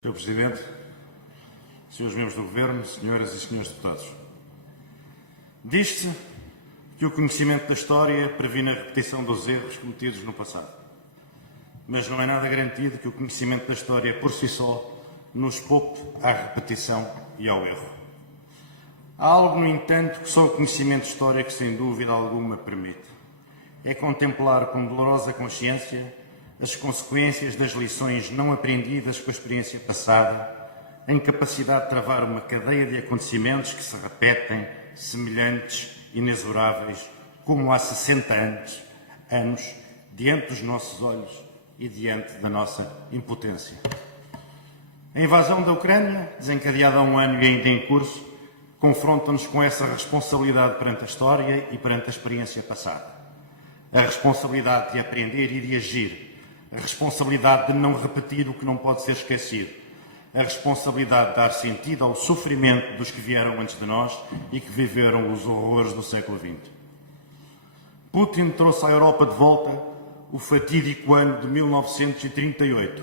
Sr. Presidente, Srs. Membros do Governo, Senhoras e Senhores Deputados. Diz-se que o conhecimento da história previne a repetição dos erros cometidos no passado. Mas não é nada garantido que o conhecimento da história por si só nos poupe à repetição e ao erro. Há algo, no entanto, que só o conhecimento histórico, sem dúvida alguma, permite. É contemplar com dolorosa consciência as consequências das lições não aprendidas com a experiência passada, a incapacidade de travar uma cadeia de acontecimentos que se repetem, semelhantes, inexoráveis, como há 60 anos, diante dos nossos olhos e diante da nossa impotência. A invasão da Ucrânia, desencadeada há um ano e ainda em curso, confronta-nos com essa responsabilidade perante a história e perante a experiência passada. A responsabilidade de aprender e de agir. A responsabilidade de não repetir o que não pode ser esquecido. A responsabilidade de dar sentido ao sofrimento dos que vieram antes de nós e que viveram os horrores do século XX. Putin trouxe à Europa de volta o fatídico ano de 1938,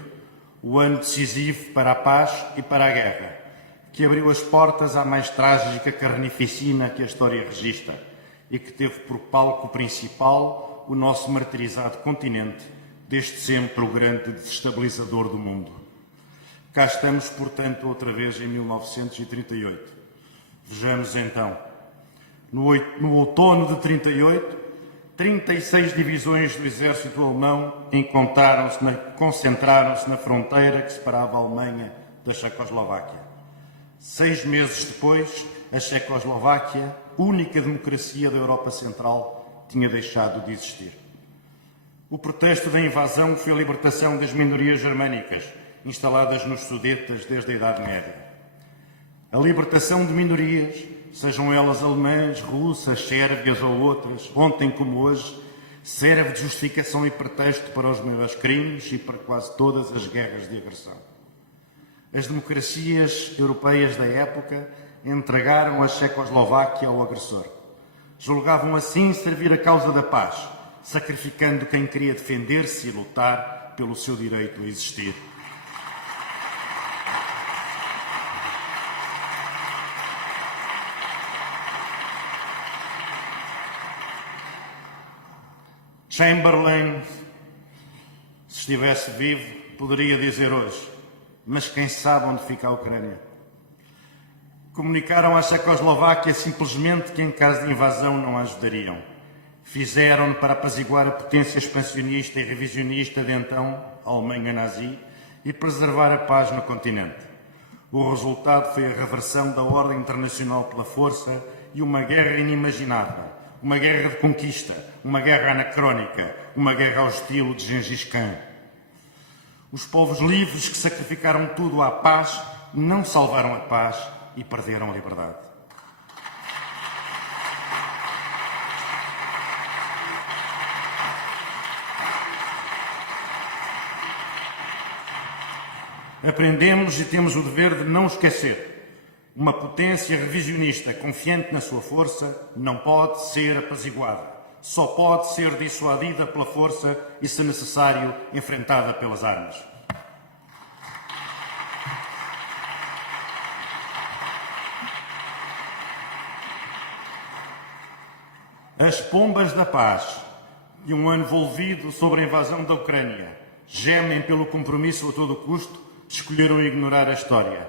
o ano decisivo para a paz e para a guerra, que abriu as portas à mais trágica carnificina que a história registra e que teve por palco principal o nosso martirizado continente, desde sempre o grande desestabilizador do mundo. Cá estamos, portanto, outra vez em 1938. Vejamos então. No outono de 38, 36 divisões do exército alemão concentraram-se na fronteira que separava a Alemanha da Checoslováquia. 6 meses depois, a Checoslováquia, única democracia da Europa Central, tinha deixado de existir. O pretexto da invasão foi a libertação das minorias germânicas, instaladas nos Sudetas desde a Idade Média. A libertação de minorias, sejam elas alemãs, russas, sérvias ou outras, ontem como hoje, serve de justificação e pretexto para os maiores crimes e para quase todas as guerras de agressão. As democracias europeias da época entregaram a Checoslováquia ao agressor. Julgavam assim servir a causa da paz, sacrificando quem queria defender-se e lutar pelo seu direito a existir. Chamberlain, se estivesse vivo, poderia dizer hoje: mas quem sabe onde fica a Ucrânia? Comunicaram à Checoslováquia simplesmente que em caso de invasão não a ajudariam. Fizeram-no para apaziguar a potência expansionista e revisionista de então, a Alemanha nazi, e preservar a paz no continente. O resultado foi a reversão da ordem internacional pela força e uma guerra inimaginável, uma guerra de conquista, uma guerra anacrónica, uma guerra ao estilo de Gengis Khan. Os povos livres que sacrificaram tudo à paz não salvaram a paz e perderam a liberdade. Aprendemos e temos o dever de não esquecer. Uma potência revisionista confiante na sua força não pode ser apaziguada. Só pode ser dissuadida pela força e, se necessário, enfrentada pelas armas. As pombas da paz e um ano volvido sobre a invasão da Ucrânia gemem pelo compromisso a todo custo. Escolheram ignorar a história.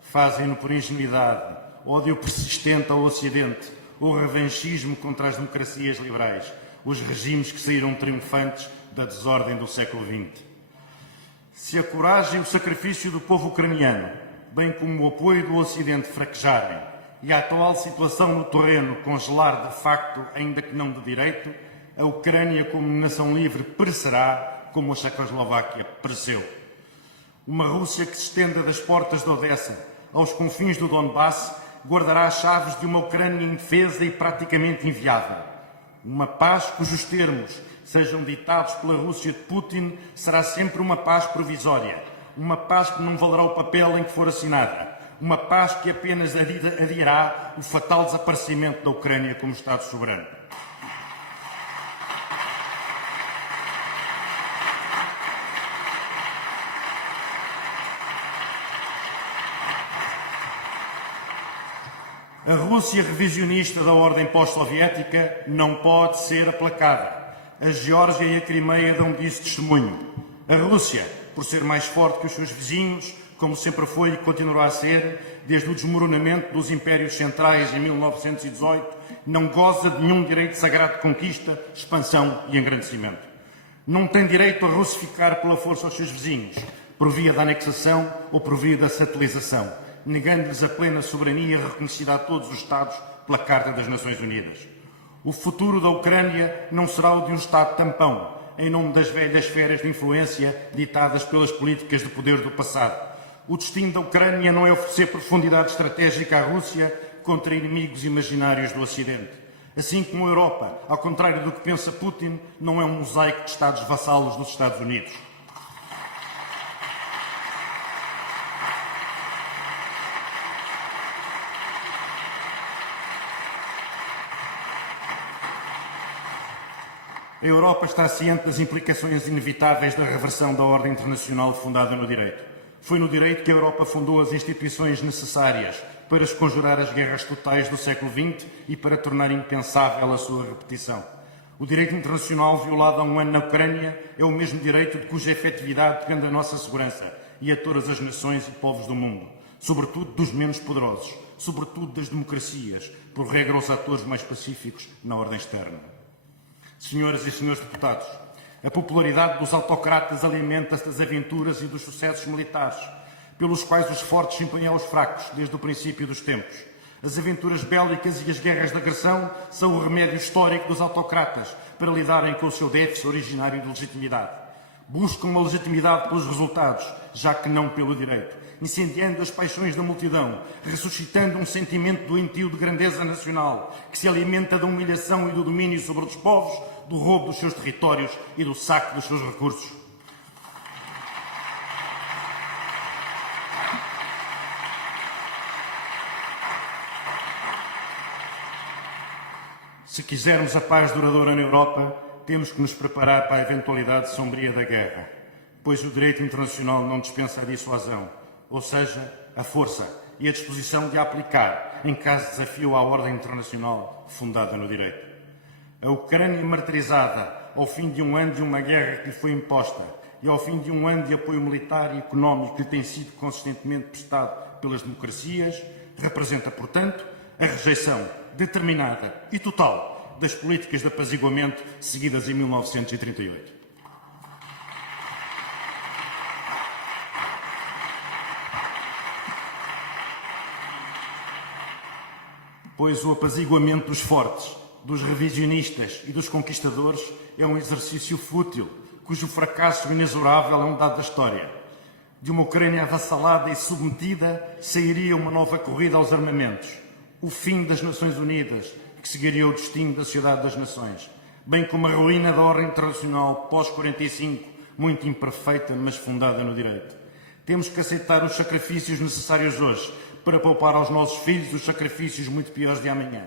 Fazem-no por ingenuidade, ódio persistente ao Ocidente, o revanchismo contra as democracias liberais, os regimes que saíram triunfantes da desordem do século XX. Se a coragem e o sacrifício do povo ucraniano, bem como o apoio do Ocidente fraquejarem e a atual situação no terreno congelar de facto, ainda que não de direito, a Ucrânia como nação livre perecerá como a Checoslováquia pereceu. Uma Rússia que se estenda das portas de Odessa aos confins do Donbass guardará as chaves de uma Ucrânia indefesa e praticamente inviável. Uma paz cujos termos sejam ditados pela Rússia de Putin será sempre uma paz provisória, uma paz que não valerá o papel em que for assinada, uma paz que apenas adiará o fatal desaparecimento da Ucrânia como Estado soberano. A Rússia revisionista da ordem pós-soviética não pode ser aplacada. A Geórgia e a Crimeia dão disso testemunho. A Rússia, por ser mais forte que os seus vizinhos, como sempre foi e continuará a ser, desde o desmoronamento dos impérios centrais em 1918, não goza de nenhum direito sagrado de conquista, expansão e engrandecimento. Não tem direito a russificar pela força os seus vizinhos, por via da anexação ou por via da satelização, negando-lhes a plena soberania reconhecida a todos os Estados pela Carta das Nações Unidas. O futuro da Ucrânia não será o de um Estado tampão, em nome das velhas esferas de influência ditadas pelas políticas de poder do passado. O destino da Ucrânia não é oferecer profundidade estratégica à Rússia contra inimigos imaginários do Ocidente. Assim como a Europa, ao contrário do que pensa Putin, não é um mosaico de Estados vassalos dos Estados Unidos. A Europa está ciente das implicações inevitáveis da reversão da ordem internacional fundada no direito. Foi no direito que a Europa fundou as instituições necessárias para esconjurar as guerras totais do século XX e para tornar impensável a sua repetição. O direito internacional violado há um ano na Ucrânia é o mesmo direito de cuja efetividade depende a nossa segurança e a todas as nações e povos do mundo, sobretudo dos menos poderosos, sobretudo das democracias, por regra os atores mais pacíficos na ordem externa. Senhoras e senhores deputados, a popularidade dos autocratas alimenta-se das aventuras e dos sucessos militares, pelos quais os fortes se impõem aos fracos desde o princípio dos tempos. As aventuras bélicas e as guerras de agressão são o remédio histórico dos autocratas para lidarem com o seu déficit originário de legitimidade. Buscam uma legitimidade pelos resultados, já que não pelo direito, incendiando as paixões da multidão, ressuscitando um sentimento doentio de grandeza nacional, que se alimenta da humilhação e do domínio sobre os povos, do roubo dos seus territórios e do saque dos seus recursos. Se quisermos a paz duradoura na Europa, temos que nos preparar para a eventualidade sombria da guerra, pois o direito internacional não dispensa a dissuasão, ou seja, a força e a disposição de a aplicar em caso de desafio à ordem internacional fundada no direito. A Ucrânia martirizada ao fim de um ano de uma guerra que lhe foi imposta e ao fim de um ano de apoio militar e económico que lhe tem sido consistentemente prestado pelas democracias, representa, portanto, a rejeição determinada e total das políticas de apaziguamento seguidas em 1938. Pois o apaziguamento dos fortes, dos revisionistas e dos conquistadores é um exercício fútil, cujo fracasso inexorável é um dado da história. De uma Ucrânia avassalada e submetida sairia uma nova corrida aos armamentos, o fim das Nações Unidas, que seguiria o destino da Sociedade das Nações, bem como a ruína da ordem internacional pós-45, muito imperfeita, mas fundada no direito. Temos que aceitar os sacrifícios necessários hoje para poupar aos nossos filhos os sacrifícios muito piores de amanhã.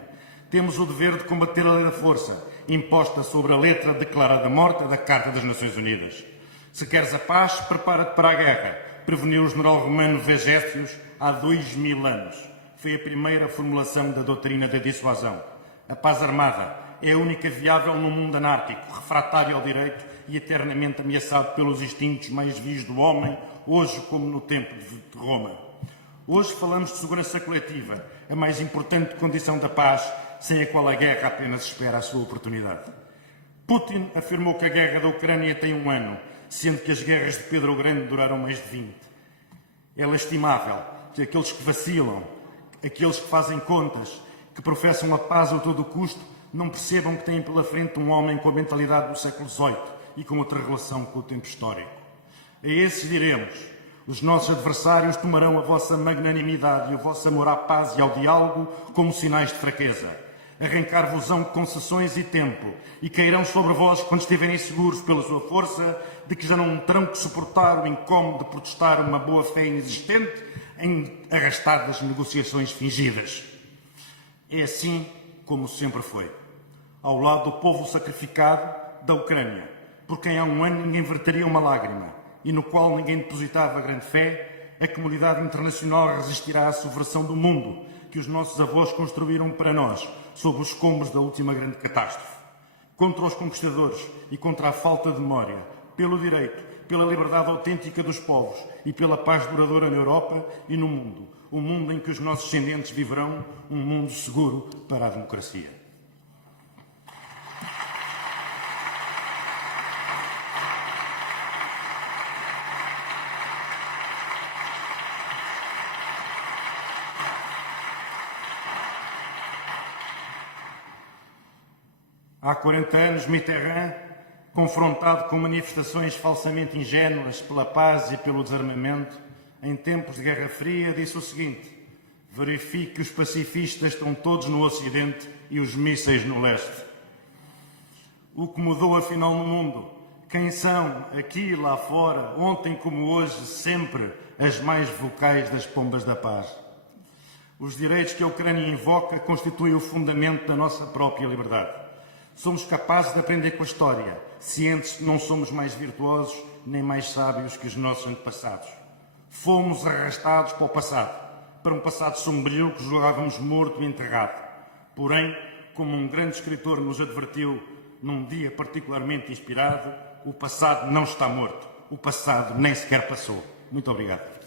Temos o dever de combater a lei da força, imposta sobre a letra declarada morta da Carta das Nações Unidas. Se queres a paz, prepara-te para a guerra, preveniu o general romano Vegécios há 2000 anos. Foi a primeira formulação da doutrina da dissuasão. A paz armada é a única viável num mundo anárquico, refratário ao direito e eternamente ameaçado pelos instintos mais vios do homem, hoje como no tempo de Roma. Hoje falamos de segurança coletiva, a mais importante condição da paz, sem a qual a guerra apenas espera a sua oportunidade. Putin afirmou que a guerra da Ucrânia tem um ano, sendo que as guerras de Pedro o Grande duraram mais de 20. É lastimável que aqueles que vacilam, aqueles que fazem contas, que professam a paz a todo custo, não percebam que têm pela frente um homem com a mentalidade do século XVIII e com outra relação com o tempo histórico. A esses diremos: os nossos adversários tomarão a vossa magnanimidade e o vosso amor à paz e ao diálogo como sinais de fraqueza. Arrancar-vos-ão concessões e tempo, e cairão sobre vós quando estiverem seguros pela sua força, de que já não terão que suportar o incómodo de protestar uma boa-fé inexistente em arrastadas negociações fingidas. É assim como sempre foi. Ao lado do povo sacrificado da Ucrânia, por quem há um ano ninguém verteria uma lágrima, e no qual ninguém depositava grande fé, a comunidade internacional resistirá à subversão do mundo, que os nossos avós construíram para nós, sob os escombros da última grande catástrofe. Contra os conquistadores e contra a falta de memória, pelo direito, pela liberdade autêntica dos povos e pela paz duradoura na Europa e no mundo. Um mundo em que os nossos descendentes viverão, um mundo seguro para a democracia. Há 40 anos, Mitterrand, confrontado com manifestações falsamente ingênuas pela paz e pelo desarmamento, em tempos de Guerra Fria, disse o seguinte: verifique que os pacifistas estão todos no Ocidente e os mísseis no Leste. O que mudou afinal no mundo? Quem são, aqui e lá fora, ontem como hoje, sempre as mais vocais das pombas da paz? Os direitos que a Ucrânia invoca constituem o fundamento da nossa própria liberdade. Somos capazes de aprender com a história, cientes que não somos mais virtuosos nem mais sábios que os nossos antepassados. Fomos arrastados para o passado, para um passado sombrio que julgávamos morto e enterrado. Porém, como um grande escritor nos advertiu num dia particularmente inspirado, o passado não está morto, o passado nem sequer passou. Muito obrigado.